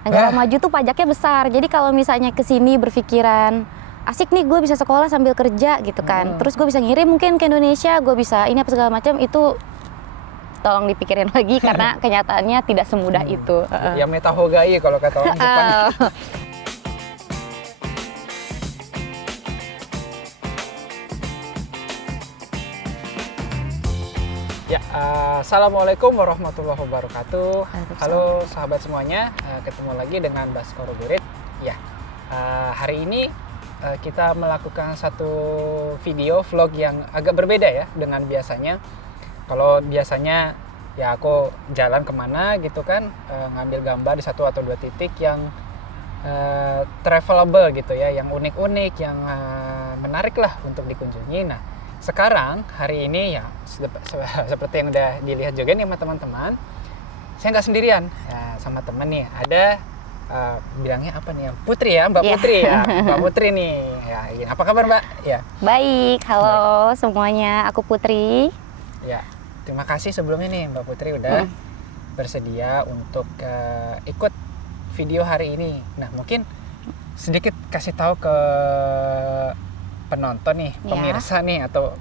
Negara maju tuh pajaknya besar. Jadi kalau misalnya ke sini berpikiran asik nih gue bisa sekolah sambil kerja gitu kan. Terus gue bisa ngirim mungkin ke Indonesia, gue bisa ini apa segala macam, itu tolong dipikirin lagi karena kenyataannya tidak semudah itu. Ya metahogai kalau kata orang Jepang. Ya, assalamualaikum warahmatullahi wabarakatuh. Halo sahabat semuanya, ketemu lagi dengan Baskoro Gurit. Ya, hari ini kita melakukan satu video vlog yang agak berbeda ya dengan biasanya. Kalau biasanya ya aku jalan kemana gitu kan, ngambil gambar di satu atau dua titik yang travelable gitu ya, yang unik-unik, yang menarik lah untuk dikunjungi. Nah, sekarang hari ini ya seperti yang udah dilihat juga nih sama teman-teman, saya nggak sendirian ya, sama temen nih ada bilangnya apa nih ya, Putri ya, Mbak Putri ya, Mbak Putri nih ya. Apa kabar Mbak? Ya. Baik, halo semuanya, aku Putri. Ya, terima kasih sebelumnya nih Mbak Putri udah bersedia untuk ikut video hari ini. Nah, mungkin sedikit kasih tahu ke penonton nih, pemirsa nih, atau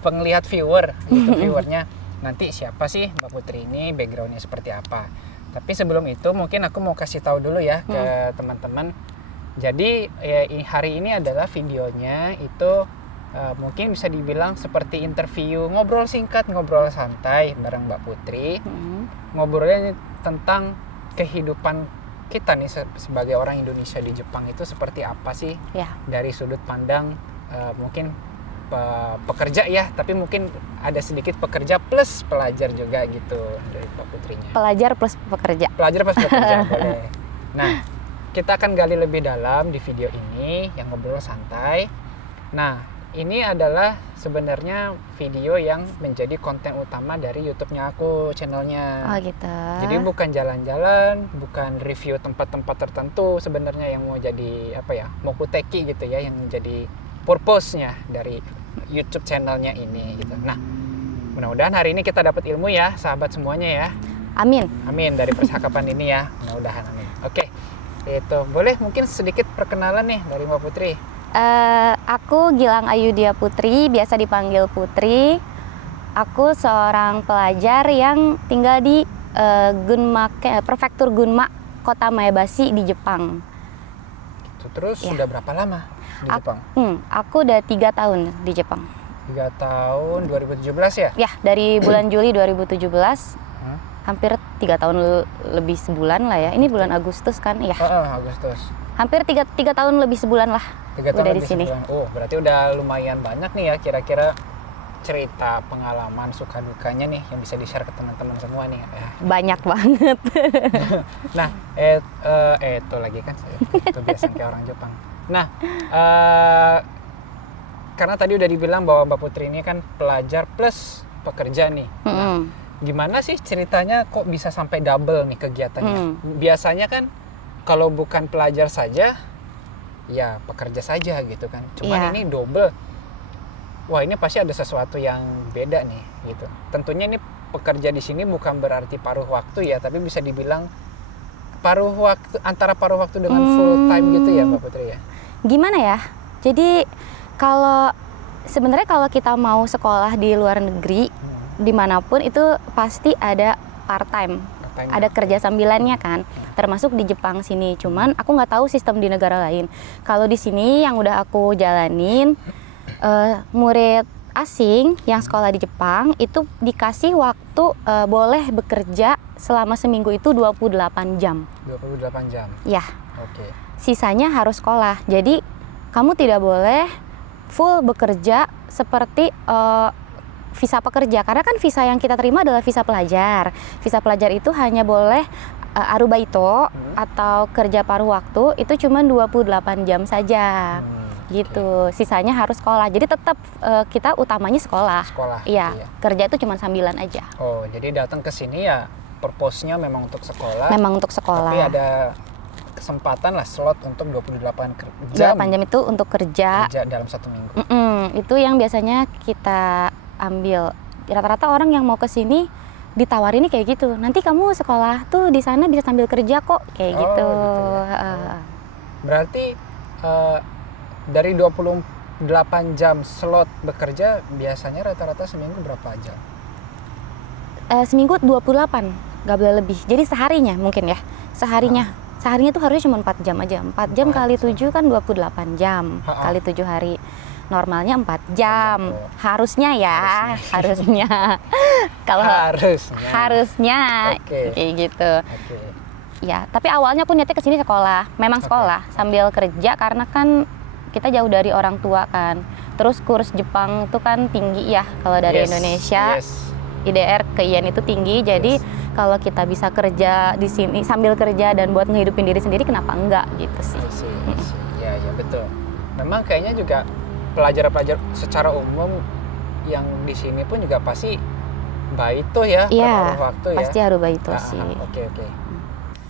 penglihat viewer gitu, viewernya nanti siapa sih Mbak Putri ini, backgroundnya seperti apa. Tapi sebelum itu mungkin aku mau kasih tahu dulu ya ke teman-teman. Jadi hari ini adalah videonya itu mungkin bisa dibilang seperti interview, ngobrol singkat, ngobrol santai bareng Mbak Putri. Ngobrolnya tentang kehidupan kita nih sebagai orang Indonesia di Jepang itu seperti apa sih, dari sudut pandang mungkin pekerja ya, tapi mungkin ada sedikit pekerja plus pelajar juga gitu dari Mbak Putrinya. Pelajar plus pekerja. Pelajar plus pekerja boleh. Nah, kita akan gali lebih dalam di video ini yang ngobrol santai. Nah, ini adalah sebenarnya video yang menjadi konten utama dari YouTube-nya aku, channelnya. Oh gitu. Jadi bukan jalan-jalan, bukan review tempat-tempat tertentu sebenarnya yang mau jadi apa ya, mau kuteki gitu ya, yang jadi purpose-nya dari YouTube channelnya ini gitu. Nah, mudah-mudahan hari ini kita dapat ilmu ya, sahabat semuanya ya. Amin. Amin dari percakapan ini ya, mudah-mudahan amin. Oke, itu boleh mungkin sedikit perkenalan nih dari Mbak Putri. Aku Gilang Ayudia Putri, biasa dipanggil Putri. Aku seorang pelajar yang tinggal di Prefektur Gunma, Kota Maebashi di Jepang. Gitu. Terus sudah berapa lama di Jepang? Aku udah 3 tahun di Jepang. 3 tahun, 2017 ya? Ya, dari bulan Juli 2017. Hampir 3 tahun lebih sebulan lah ya. Ini bulan Agustus kan? Ya. Agustus. Hampir 3 tahun lebih sebulan lah. 3 tahun udah lebih di sini. Sebulan. Oh, berarti udah lumayan banyak nih ya kira-kira cerita pengalaman suka dukanya nih yang bisa di-share ke teman-teman semua nih ya. Banyak banget. Nah, itu lagi kan itu biasa kayak orang Jepang. Nah, karena tadi udah dibilang bahwa Mbak Putri ini kan pelajar plus pekerja nih. Nah, gimana sih ceritanya kok bisa sampai double nih kegiatannya? Biasanya kan kalau bukan pelajar saja, ya pekerja saja gitu kan. Cuman ini double. Wah, ini pasti ada sesuatu yang beda nih gitu. Tentunya ini pekerja di sini bukan berarti paruh waktu ya, tapi bisa dibilang antara paruh waktu dengan full time gitu ya Mbak Putri ya. Gimana ya? Jadi sebenarnya kalau kita mau sekolah di luar negeri, dimanapun itu pasti ada part time. Ada kerja sambilannya kan, termasuk di Jepang sini. Cuman aku nggak tahu sistem di negara lain. Kalau di sini yang udah aku jalanin, murid asing yang sekolah di Jepang itu dikasih waktu boleh bekerja selama seminggu itu 28 jam. 28 jam? Ya. Oke. Sisanya harus sekolah. Jadi kamu tidak boleh full bekerja seperti visa pekerja, karena kan visa yang kita terima adalah visa pelajar. Visa pelajar itu hanya boleh arubaito atau kerja paruh waktu, itu cuma 28 jam saja. Gitu. Sisanya harus sekolah. Jadi tetap kita utamanya sekolah. Iya, gitu ya. Kerja itu cuma sambilan aja. Oh, jadi datang ke sini ya purpose-nya memang untuk sekolah. Memang untuk sekolah. Tapi ada kesempatan lah slot untuk 28 jam. 28 jam itu untuk kerja dalam 1 minggu. Itu yang biasanya kita ambil. Rata-rata orang yang mau ke sini ditawarin kayak gitu. Nanti kamu sekolah tuh di sana bisa sambil kerja kok, kayak gitu. ya. Berarti dari 28 jam slot bekerja biasanya rata-rata seminggu berapa jam? Seminggu 28, nggak boleh lebih. Jadi seharinya mungkin ya, seharinya tuh harusnya cuma 4 jam aja. 4 jam kali 7 kan 28 jam kali 7 hari. Normalnya 4 jam. Harusnya ya, harusnya. Kalau harusnya kayak gitu. Ya, tapi awalnya aku niatnya kesini sekolah. Memang sekolah sambil kerja karena kan kita jauh dari orang tua kan. Terus kurs Jepang itu kan tinggi ya kalau dari Indonesia. IDR ke yen itu tinggi. Jadi kalau kita bisa kerja di sini sambil kerja dan buat ngehidupin diri sendiri, kenapa enggak gitu sih. Ya betul. Memang kayaknya juga pelajar-pelajar secara umum yang di sini pun juga pasti baito ya, iya, waktu pasti ya. harus baito sih. Oke.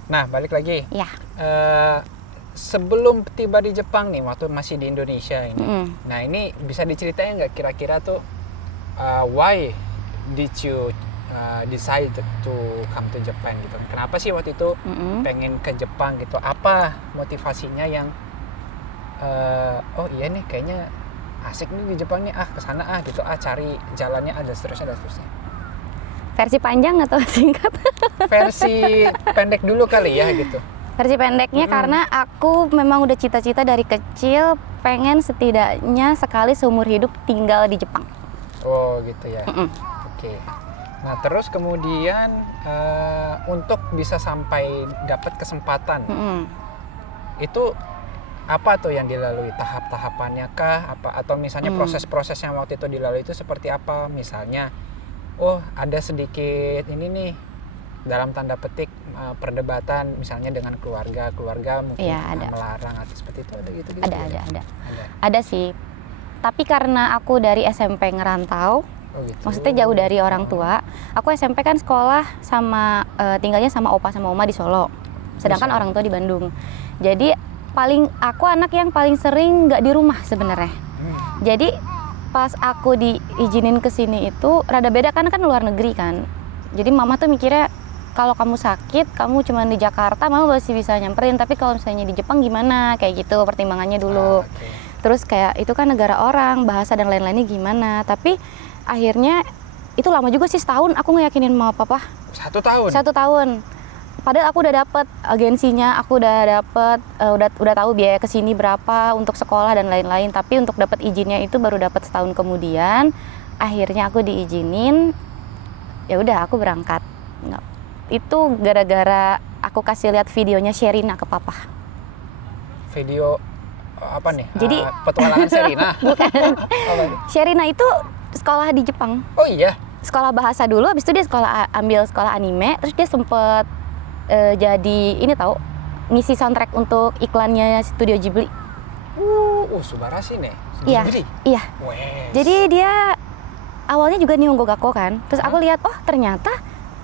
Nah, balik lagi. Ya. Sebelum tiba di Jepang nih, waktu masih di Indonesia ini. Nah, ini bisa diceritain nggak kira-kira tuh why did you decide to come to Japan gitu? Kenapa sih waktu itu pengen ke Jepang gitu? Apa motivasinya yang oh iya nih kayaknya asik nih di Jepang nih, kesana gitu, cari jalannya, dan seterusnya. Versi panjang atau singkat? Versi pendek dulu kali ya gitu. Versi pendeknya karena aku memang udah cita-cita dari kecil pengen setidaknya sekali seumur hidup tinggal di Jepang. Oh gitu ya. Oke. Nah terus kemudian untuk bisa sampai dapat kesempatan itu apa tuh yang dilalui, tahap-tahapannya kah, atau misalnya proses-proses yang waktu itu dilalui itu seperti apa? Misalnya, ada sedikit ini nih dalam tanda petik perdebatan misalnya dengan keluarga mungkin melarang atau seperti itu, ada gitu. Ada sih. Tapi karena aku dari SMP ngerantau, maksudnya jauh dari orang tua. Aku SMP kan sekolah sama tinggalnya sama opa sama oma di Solo. Sedangkan orang tua di Bandung. Jadi aku anak yang paling sering nggak di rumah sebenarnya. Jadi pas aku diizinin ke sini itu rada beda kan luar negeri kan. Jadi mama tuh mikirnya kalau kamu sakit, kamu cuma di Jakarta, mama masih bisa nyamperin. Tapi kalau misalnya di Jepang gimana? Kayak gitu pertimbangannya dulu. Terus kayak itu kan negara orang, bahasa dan lain-lainnya gimana. Tapi akhirnya itu lama juga sih, setahun aku ngeyakinin mama papa. 1 tahun? 1 tahun. Padahal aku udah dapet agensinya, aku udah dapet, udah tahu biaya kesini berapa untuk sekolah dan lain-lain. Tapi untuk dapat izinnya itu baru dapat setahun kemudian. Akhirnya aku diizinin, ya udah aku berangkat. Itu gara-gara aku kasih lihat videonya Sherina ke papa. Video apa nih? Jadi petualangan Sherina? Bukan. Sherina itu sekolah di Jepang. Oh iya? Sekolah bahasa dulu, habis itu dia ambil sekolah anime, terus dia sempet jadi ini tahu ngisi soundtrack untuk iklannya Studio Ghibli. Subarashi nih. Iya. Jadi dia awalnya juga Nihongo Gakko kan. Terus aku lihat, ternyata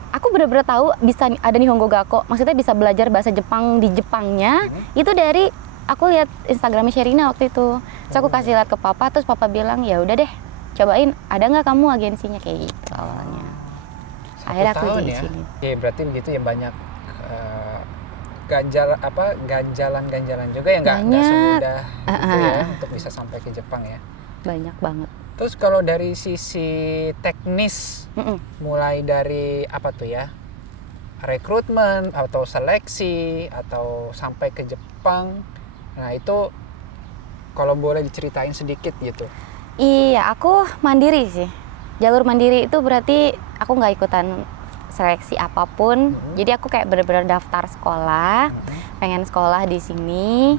aku benar-benar tahu bisa ada Nihongo Gakko. Maksudnya bisa belajar bahasa Jepang di Jepangnya. Itu dari aku lihat Instagramnya Sherina waktu itu. Terus aku kasih lihat ke papa, terus papa bilang, ya udah deh, cobain. Ada nggak kamu agensinya kayak gitu awalnya. Akhirnya aku diizinin. Ya berarti begitu ya, banyak ganjalan juga ya, nggak semudah itu ya untuk bisa sampai ke Jepang ya. Banyak banget. Terus kalau dari sisi teknis, mulai dari apa tuh ya, rekrutmen atau seleksi atau sampai ke Jepang, nah itu kalau boleh diceritain sedikit gitu. Iya, aku mandiri sih. Jalur mandiri itu berarti aku nggak ikutan seleksi apapun. Jadi aku kayak benar-benar daftar sekolah, pengen sekolah di sini.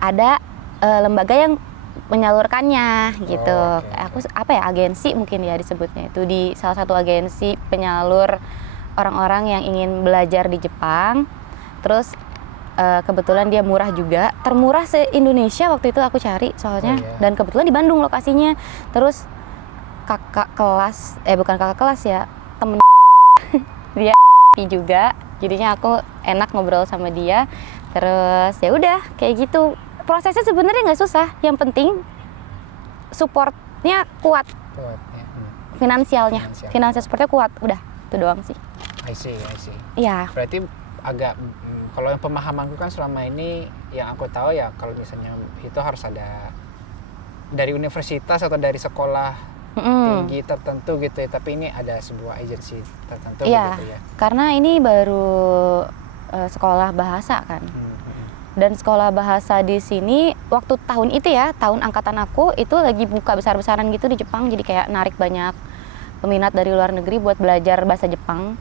Ada lembaga yang menyalurkannya gitu. Aku agensi mungkin ya disebutnya itu, di salah satu agensi penyalur orang-orang yang ingin belajar di Jepang. Terus kebetulan dia murah juga, termurah se-Indonesia waktu itu aku cari soalnya. Dan kebetulan di Bandung lokasinya. Terus bukan kakak kelas ya, temen dia juga, jadinya aku enak ngobrol sama dia. Terus ya udah kayak gitu. Prosesnya sebenarnya nggak susah, yang penting supportnya kuat, finansial supportnya kuat, udah Itu doang sih. I see. Iya. Berarti agak kalau yang pemahamanku kan selama ini yang aku tahu ya kalau misalnya itu harus ada dari universitas atau dari sekolah tinggi tertentu gitu ya, tapi ini ada sebuah agensi tertentu gitu ya. Karena ini baru sekolah bahasa kan. Dan sekolah bahasa di sini waktu tahun itu ya, tahun angkatan aku itu lagi buka besar-besaran gitu di Jepang, jadi kayak narik banyak peminat dari luar negeri buat belajar bahasa Jepang.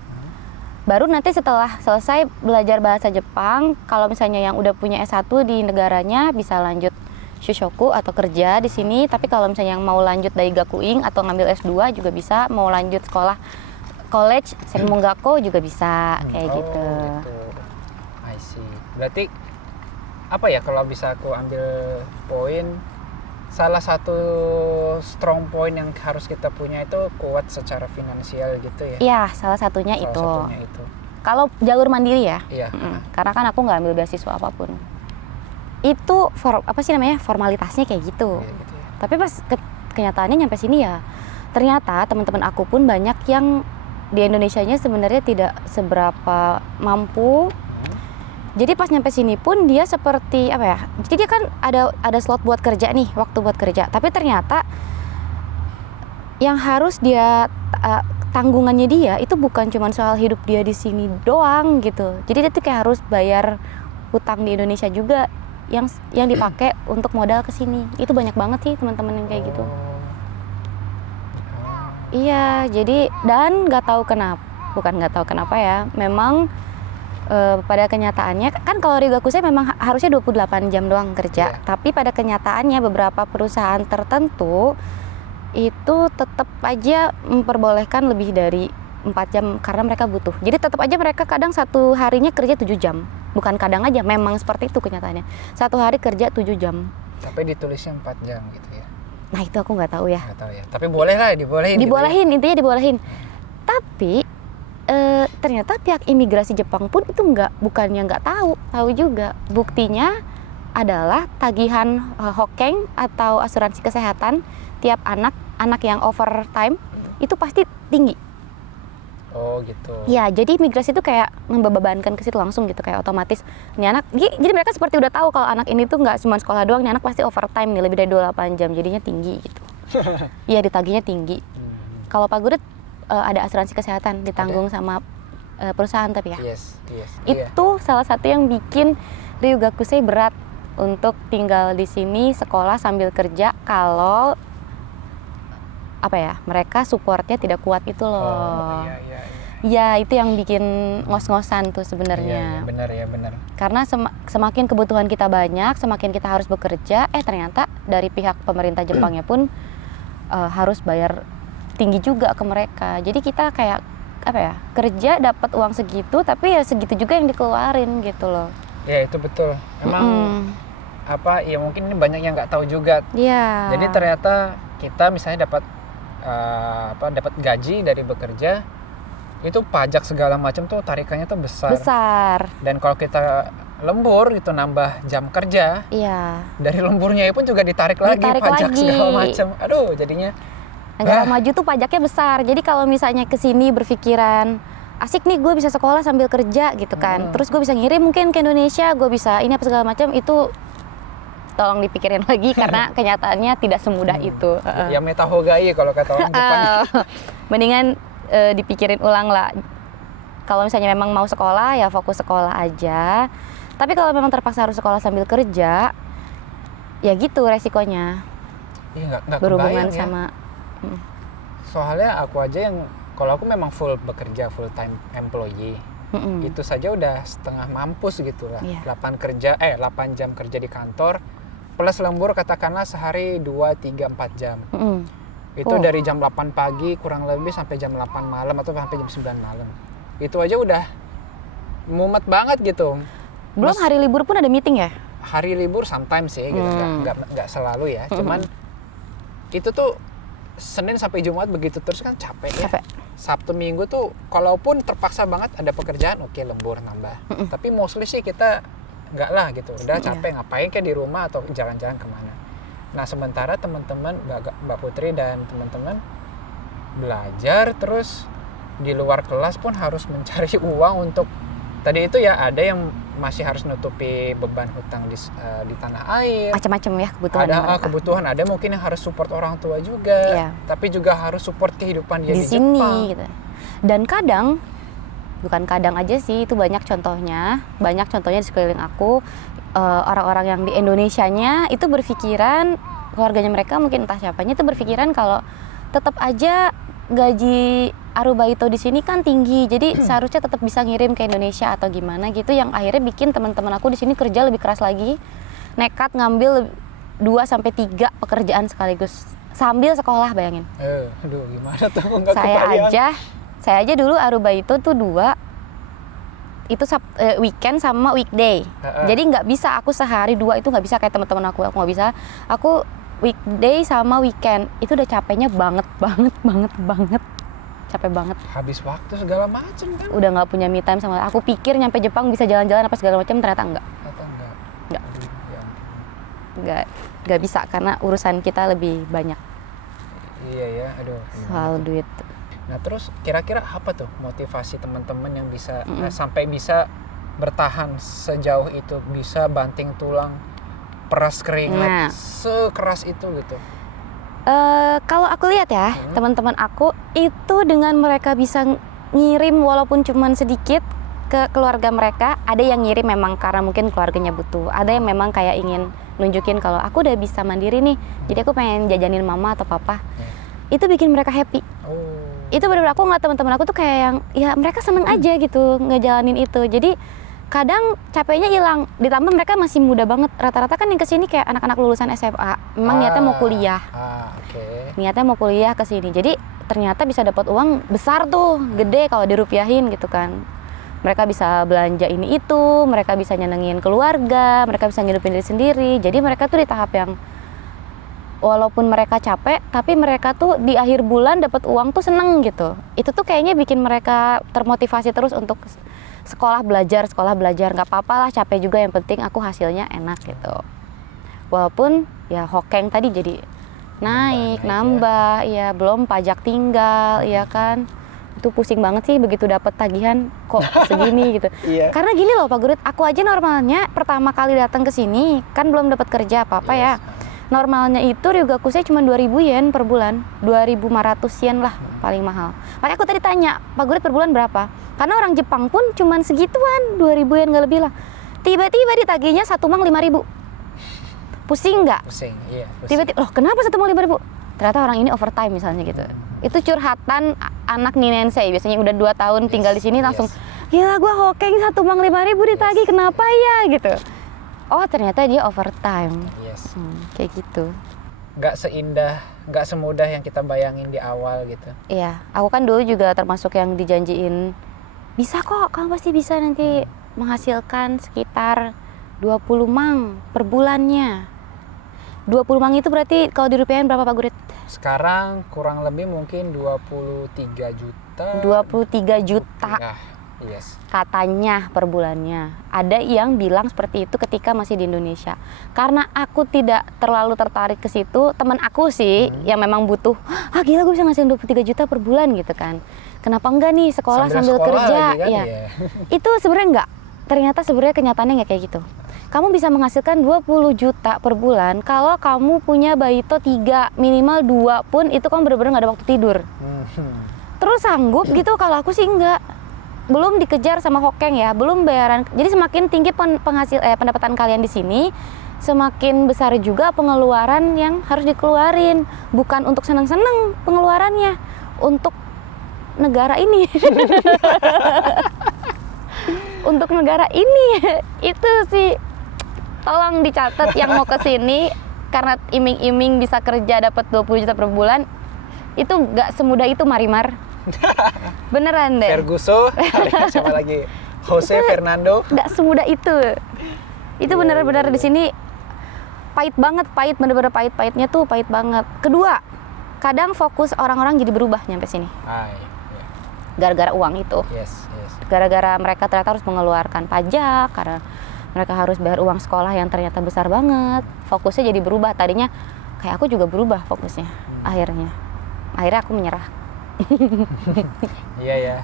Baru nanti setelah selesai belajar bahasa Jepang, kalau misalnya yang udah punya S1 di negaranya bisa lanjut Shushoku atau kerja di sini. Tapi kalau misalnya yang mau lanjut Daigakuin atau ngambil S2 juga bisa, mau lanjut sekolah college Senmongakko juga bisa kayak gitu. I see. Berarti apa ya kalau bisa aku ambil poin, salah satu strong point yang harus kita punya itu kuat secara finansial gitu ya? Iya, salah satunya itu. Kalau jalur mandiri ya, karena kan aku nggak ambil beasiswa apapun. Itu formalitasnya kayak gitu. Ya, gitu ya. Tapi pas kenyataannya nyampe sini ya, ternyata teman-teman aku pun banyak yang di Indonesianya sebenarnya tidak seberapa mampu. Jadi pas nyampe sini pun dia seperti apa ya? Jadi dia kan ada slot buat kerja nih, waktu buat kerja. Tapi ternyata yang harus dia tanggungannya dia itu bukan cuma soal hidup dia di sini doang gitu. Jadi dia tuh kayak harus bayar hutang di Indonesia juga yang dipakai untuk modal ke sini. Itu banyak banget sih teman-teman yang kayak gitu. Iya, jadi dan nggak tahu kenapa ya. Memang pada kenyataannya kan kalau Rigakusei memang harusnya 28 jam doang kerja, tapi pada kenyataannya beberapa perusahaan tertentu itu tetap aja memperbolehkan lebih dari 4 jam karena mereka butuh. Jadi tetap aja mereka kadang satu harinya kerja 7 jam. Bukan kadang aja, memang seperti itu kenyataannya. Satu hari kerja 7 jam. Tapi ditulisnya 4 jam gitu ya. Nah, itu aku nggak tahu ya. Nggak tahu ya. Tapi boleh lah, dibolehin. Dibolehin, gitu ya. Intinya dibolehin. Tapi ternyata pihak imigrasi Jepang pun itu bukannya nggak tahu juga. Buktinya adalah tagihan hokeng atau asuransi kesehatan tiap anak yang overtime itu pasti tinggi. Oh gitu. Ya, jadi imigrasi itu kayak membebankan ke situ langsung gitu, kayak otomatis nih anak. Jadi mereka seperti udah tahu kalau anak ini tuh nggak cuma sekolah doang, nih anak pasti overtime nih lebih dari 28 jam, jadinya tinggi gitu. Iya, ditagihnya tinggi. Kalau Pak Gurut ada asuransi kesehatan ditanggung sama perusahaan tapi ya. Yes. Itu salah satu yang bikin Ryugakusei berat untuk tinggal di sini, sekolah sambil kerja kalau mereka supportnya tidak kuat itu loh. Oh, iya. Ya, itu yang bikin ngos-ngosan tuh sebenarnya. Iya, benar. Karena semakin kebutuhan kita banyak, semakin kita harus bekerja, ternyata dari pihak pemerintah Jepangnya pun harus bayar tinggi juga ke mereka. Jadi kita kayak kerja dapat uang segitu, tapi ya segitu juga yang dikeluarin gitu loh. Ya, itu betul. Emang ya mungkin ini banyak yang nggak tahu juga. Iya. Jadi ternyata kita misalnya dapat gaji dari bekerja, itu pajak segala macam tuh tarikannya tuh besar. Dan kalau kita lembur itu nambah jam kerja. Iya. Dari lemburnya pun juga ditarik lagi pajak segala macam. Aduh, jadinya negara maju tuh pajaknya besar. Jadi kalau misalnya kesini berpikiran asik nih gue bisa sekolah sambil kerja gitu kan, terus gue bisa ngirim mungkin ke Indonesia, gue bisa ini apa segala macam, itu tolong dipikirin lagi karena kenyataannya tidak semudah itu. Ya metahogai kalau kata orang Jepang. Mendingan dipikirin ulang lah. Kalau misalnya memang mau sekolah ya fokus sekolah aja. Tapi kalau memang terpaksa harus sekolah sambil kerja, ya gitu resikonya. Iya, nggak berhubungan kebayang, sama. Soalnya aku aja kalau aku memang full bekerja, full time employee, itu saja udah setengah mampus gitu lah. 8 jam kerja di kantor, plus lembur katakanlah sehari 2, 3, 4 jam. Itu dari jam 8 pagi kurang lebih sampai jam 8 malam atau sampai jam 9 malam. Itu aja udah mumet banget gitu. Belum hari libur pun ada meeting ya? Hari libur sometimes sih, gitu. Nggak selalu ya. Cuman itu tuh Senin sampai Jumat begitu terus kan capek ya. Sabtu Minggu tuh kalaupun terpaksa banget ada pekerjaan, oke, lembur nambah. Tapi mostly sih kita nggak lah gitu. Udah capek ngapain kayak di rumah atau jalan-jalan kemana. Nah sementara teman-teman Mbak Putri dan teman-teman belajar terus di luar kelas pun harus mencari uang untuk tadi itu ya, ada yang masih harus nutupi beban hutang di tanah air. Macam-macam ya kebutuhan Ada mereka. kebutuhan, ada mungkin yang harus support orang tua juga, Iya. tapi juga harus support kehidupan dia di di sini Jepang. gitu. Dan bukan kadang aja sih, itu banyak contohnya di sekeliling aku, orang-orang yang di Indonesianya itu berpikiran, keluarganya mereka mungkin entah siapanya itu berpikiran kalau tetap aja gaji arubaito di sini kan tinggi, jadi seharusnya tetap bisa ngirim ke Indonesia atau gimana gitu, yang akhirnya bikin teman-teman aku di sini kerja lebih keras lagi, nekat ngambil 2-3 pekerjaan sekaligus sambil sekolah, bayangin. Aduh, gimana tuh? Nggak Saya kebayang. aja dulu arubaito tuh 2 itu weekend sama weekday. Jadi nggak bisa aku sehari 2 itu nggak bisa kayak teman-teman aku nggak bisa. Aku weekday sama weekend itu udah capeknya banget, capek banget. Habis waktu segala macam kan? Udah nggak punya me time sama. Aku pikir nyampe Jepang bisa jalan-jalan apa segala macam, ternyata enggak. Atau enggak? Enggak. Aduh, ya ampun. Nggak bisa karena urusan kita lebih banyak Iya ya, aduh. soal duit. Nah terus kira-kira apa tuh motivasi teman-teman yang bisa sampai bisa bertahan sejauh itu, bisa banting tulang, peras keringat sekeras itu gitu? Kalau aku lihat ya, teman-teman aku itu dengan mereka bisa ngirim walaupun cuman sedikit ke keluarga mereka, ada yang ngirim memang karena mungkin keluarganya butuh, ada yang memang kayak ingin nunjukin kalau aku udah bisa mandiri nih, jadi aku pengen jajanin mama atau papa. Itu bikin mereka happy. Itu benar-benar aku ngeliat teman-teman aku tuh kayak yang ya mereka seneng aja gitu ngejalanin itu. Jadi kadang capeknya hilang, ditambah mereka masih muda banget. Rata-rata kan yang kesini kayak anak-anak lulusan SMA, memang niatnya mau kuliah. Niatnya mau kuliah ke sini. Jadi ternyata bisa dapat uang besar tuh, gede kalau dirupiahin gitu kan. Mereka bisa belanja ini itu, mereka bisa nyenengin keluarga, mereka bisa ngidupin diri sendiri. Jadi mereka tuh di tahap yang walaupun mereka capek, tapi mereka tuh di akhir bulan dapat uang tuh seneng gitu. Itu tuh kayaknya bikin mereka termotivasi terus untuk sekolah belajar, nggak apa-apa lah capek juga, yang penting aku hasilnya enak gitu. Walaupun ya hokeng tadi jadi naik, nambah, ya belum pajak tinggal, ya kan. Itu pusing banget sih begitu dapat tagihan kok segini gitu. Karena gini loh Pak Gurit, aku aja normalnya pertama kali datang ke sini kan belum dapat kerja apa-apa ya. Normalnya itu ryugaku saya cuma 2.000 yen per bulan, 2.500 yen lah paling mahal. Makanya aku tadi tanya, Pak Gurit per bulan berapa? Karena orang Jepang pun cuma segituan, 2.000 yen nggak lebih lah. Tiba-tiba ditagihnya 1 mang 5.000. Pusing nggak? Pusing, iya. Tiba-tiba, loh kenapa 1 mang 5.000? Ternyata orang ini overtime misalnya gitu. Itu curhatan anak ninensei, biasanya udah 2 tahun tinggal di sini langsung, gila gue hokeng 1 mang 5.000 ditagih, kenapa ya gitu. Oh ternyata dia overtime. Kayak gitu. Nggak semudah yang kita bayangin di awal gitu. Iya, aku kan dulu juga termasuk yang dijanjiin bisa kok, kamu pasti bisa nanti menghasilkan sekitar 20 mang per bulannya. 20 mang itu berarti kalau dirupiahin berapa Pak Gurit? Sekarang kurang lebih mungkin 23 juta. 23 juta. Yes. Katanya per bulannya. Ada yang bilang seperti itu ketika masih di Indonesia. Karena aku tidak terlalu tertarik ke situ, teman aku sih yang memang butuh, gila gue bisa ngasihin 23 juta per bulan gitu kan. Kenapa enggak nih sekolah sambil kerja? Kan, ya. Itu sebenarnya enggak. Ternyata sebenarnya kenyataannya enggak kayak gitu. Kamu bisa menghasilkan 20 juta per bulan kalau kamu punya baito 3, minimal 2 pun itu kamu benar-benar enggak ada waktu tidur. Terus sanggup gitu, kalau aku sih enggak. Belum dikejar sama hokeng ya, belum bayaran. Jadi semakin tinggi pendapatan kalian di sini, semakin besar juga pengeluaran yang harus dikeluarin. Bukan untuk senang-senang pengeluarannya, untuk negara ini. Untuk negara ini. Itu sih tolong dicatat yang mau ke sini karena iming-iming bisa kerja dapat 20 juta per bulan. Itu nggak semudah itu, Marimar. Beneran deh. Ferguson, siapa lagi? Jose Fernando. Nggak semudah itu. Itu benar-benar di sini pahit banget, bener-bener pahitnya tuh pahit banget. Kedua, kadang fokus orang-orang jadi berubah nyampe sini. Gara-gara uang itu. Gara-gara mereka ternyata harus mengeluarkan pajak, karena mereka harus bayar uang sekolah yang ternyata besar banget. Fokusnya jadi berubah. Tadinya kayak aku juga berubah fokusnya. Akhirnya aku menyerah. Iya ya.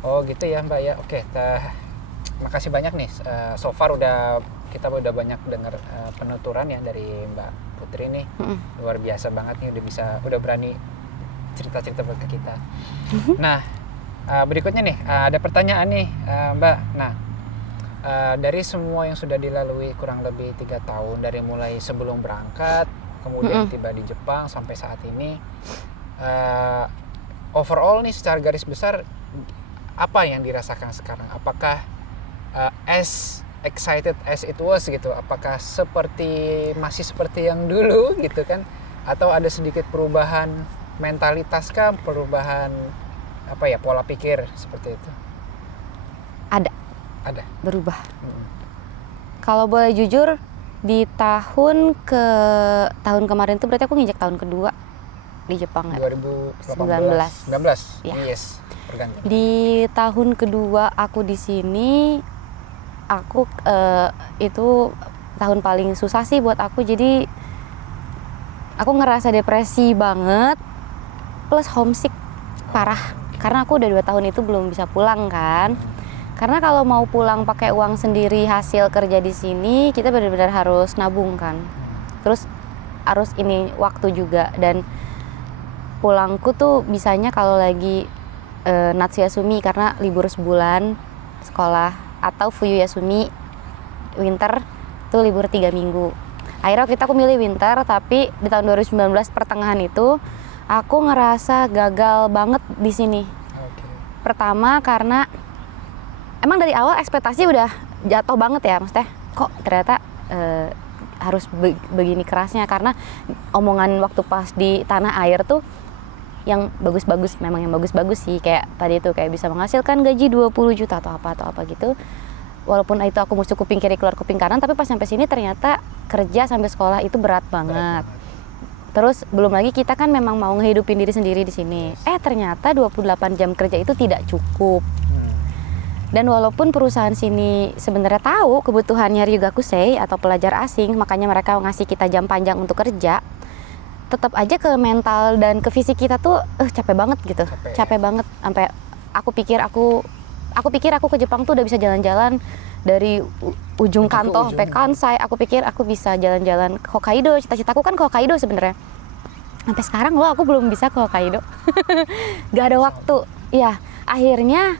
Oh gitu ya Mbak ya. Oke, makasih banyak nih. So far kita udah banyak dengar penuturan ya dari Mbak Putri nih. Luar biasa banget nih, udah berani cerita-cerita ke kita. Nah, berikutnya nih ada pertanyaan nih Mbak. Nah, dari semua yang sudah dilalui kurang lebih 3 tahun, dari mulai sebelum berangkat, kemudian tiba di Jepang sampai saat ini, overall nih secara garis besar apa yang dirasakan sekarang? Apakah as excited as it was gitu? Apakah masih seperti yang dulu gitu kan? Atau ada sedikit perubahan mentalitas kah? Perubahan pola pikir seperti itu? Ada. Berubah. Kalau boleh jujur, di tahun kemarin tuh berarti aku nginjek tahun kedua di Jepang ya. 2019. Ya. Yes. Pergantian. Di tahun kedua aku di sini, aku itu tahun paling susah sih buat aku. Jadi aku ngerasa depresi banget, plus homesick parah. Karena aku udah 2 tahun itu belum bisa pulang kan. Karena kalau mau pulang pakai uang sendiri hasil kerja di sini, kita benar-benar harus nabung kan. Terus harus ini waktu juga, dan pulangku tuh bisanya kalau lagi Natsuyasumi karena libur sebulan sekolah, atau Fuyuyasumi winter tuh libur 3 minggu. Akhirnya waktu itu aku milih winter, tapi di tahun 2019 pertengahan itu aku ngerasa gagal banget di sini. Pertama karena emang dari awal ekspektasi udah jatuh banget ya, maksudnya kok ternyata harus begini kerasnya, karena omongan waktu pas di tanah air tuh yang bagus-bagus, memang yang bagus-bagus sih, kayak tadi itu kayak bisa menghasilkan gaji 20 juta atau apa gitu. Walaupun itu aku mesti kuping kiri keluar kuping kanan, tapi pas sampai sini ternyata kerja sampai sekolah itu berat banget. Terus belum lagi kita kan memang mau ngehidupin diri sendiri di sini. Ternyata 28 jam kerja itu tidak cukup. Dan walaupun perusahaan sini sebenarnya tahu kebutuhannya Ryugakusei atau pelajar asing, makanya mereka ngasih kita jam panjang untuk kerja, tetap aja ke mental dan ke fisik kita tuh capek banget gitu. Capek banget, sampai aku pikir aku ke Jepang tuh udah bisa jalan-jalan dari ujung Kanto sampai Kansai. Aku pikir aku bisa jalan-jalan ke Hokkaido. Cita-citaku kan ke Hokkaido sebenarnya. Sampai sekarang aku belum bisa ke Hokkaido. Gak ada waktu. Ya, akhirnya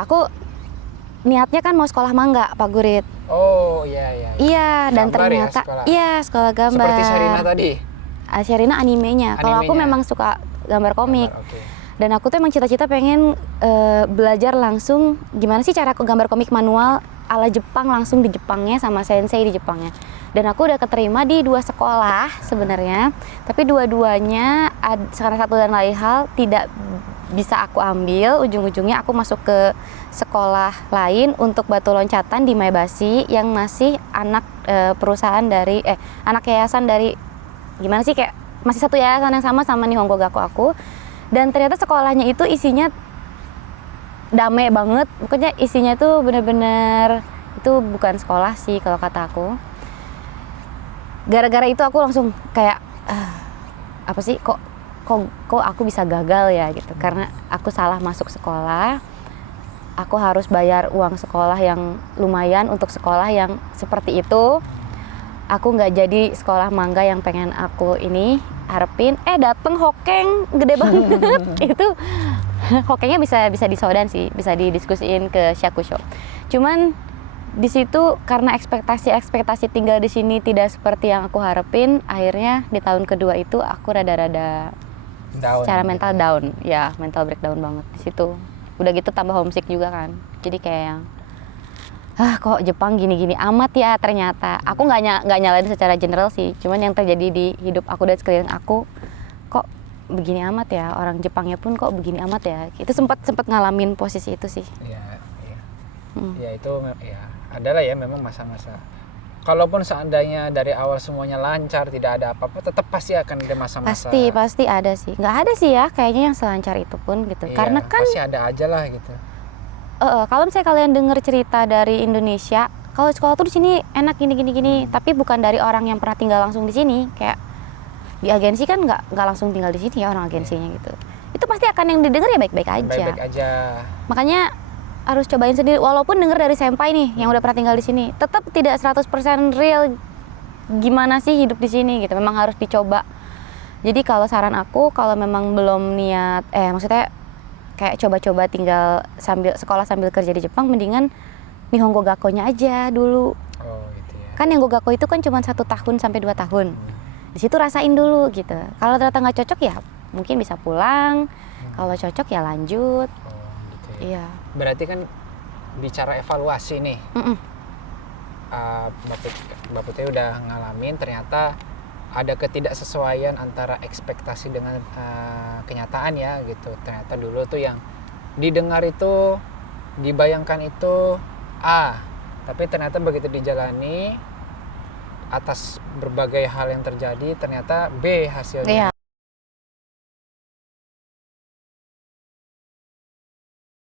aku niatnya kan mau sekolah manga, Pak Gurit. Oh iya. Iya, dan gambar ternyata sekolah gambar. Seperti Sherina tadi. Sherina animenya. Kalau aku memang suka gambar komik. Dan aku tuh emang cita-cita pengen belajar langsung gimana sih cara gambar komik manual ala Jepang, langsung di Jepangnya sama sensei di Jepangnya. Dan aku udah keterima di 2 sekolah sebenarnya, tapi dua-duanya karena satu dan lain hal tidak bisa aku ambil. Ujung-ujungnya aku masuk ke sekolah lain untuk batu loncatan di Maebashi yang masih anak perusahaan dari anak yayasan dari gimana sih, kayak masih satu yayasan yang sama Nihongo Gakko aku. Dan ternyata sekolahnya itu isinya damai banget, pokoknya isinya tuh bener-bener itu bukan sekolah sih kalau kata aku. Gara-gara itu aku langsung kayak apa sih, kok aku bisa gagal ya gitu, karena aku salah masuk sekolah. Aku harus bayar uang sekolah yang lumayan untuk sekolah yang seperti itu. Aku nggak jadi sekolah manga yang pengen aku ini harapin. Dateng Hokeng gede banget. Itu Hokengnya bisa disodan sih, bisa didiskusiin ke Shakusho. Cuman di situ karena ekspektasi tinggal di sini tidak seperti yang aku harapin, akhirnya di tahun kedua itu aku rada-rada down, secara mental down, ya mental breakdown banget di situ. Udah gitu tambah homesick juga kan, jadi kayak yang kok Jepang gini-gini amat ya ternyata. Aku nggak nyalain secara general sih, cuman yang terjadi di hidup aku dan sekeliling aku, kok begini amat ya, orang Jepangnya pun kok begini amat ya. Itu sempat ngalamin posisi itu sih. Iya. Ya itu ya adalah ya memang masa-masa. Kalaupun seandainya dari awal semuanya lancar, tidak ada apa-apa, tetap pasti akan ada masa-masa. Pasti ada sih. Nggak ada sih ya kayaknya yang selancar itu pun gitu. Iya, karena kan pasti ada aja lah gitu. Kalau misalnya kalian dengar cerita dari Indonesia, kalau sekolah tuh di sini enak gini, tapi bukan dari orang yang pernah tinggal langsung di sini. Kayak Di agensi kan nggak langsung tinggal di sini ya orang agensinya gitu. Itu pasti akan yang didengar ya baik-baik aja. Baik-baik aja. Makanya harus cobain sendiri, walaupun denger dari senpai nih yang udah pernah tinggal di sini, tetap tidak 100% real gimana sih hidup di sini gitu. Memang harus dicoba. Jadi kalau saran aku, kalau memang belum niat, maksudnya kayak coba-coba tinggal sambil sekolah sambil kerja di Jepang, mendingan Nihongo Gakko-nya aja dulu. Oh gitu ya. Kan yang Gakko itu kan cuma 1 tahun sampai 2 tahun. Di situ rasain dulu gitu. Kalau ternyata nggak cocok ya mungkin bisa pulang. Kalau cocok ya lanjut. Oh gitu ya. Iya. Berarti kan bicara evaluasi nih. Mbak Putri udah ngalamin ternyata ada ketidaksesuaian antara ekspektasi dengan kenyataan ya gitu. Ternyata dulu tuh yang didengar itu, dibayangkan itu A, tapi ternyata begitu dijalani atas berbagai hal yang terjadi ternyata B hasilnya. Iya.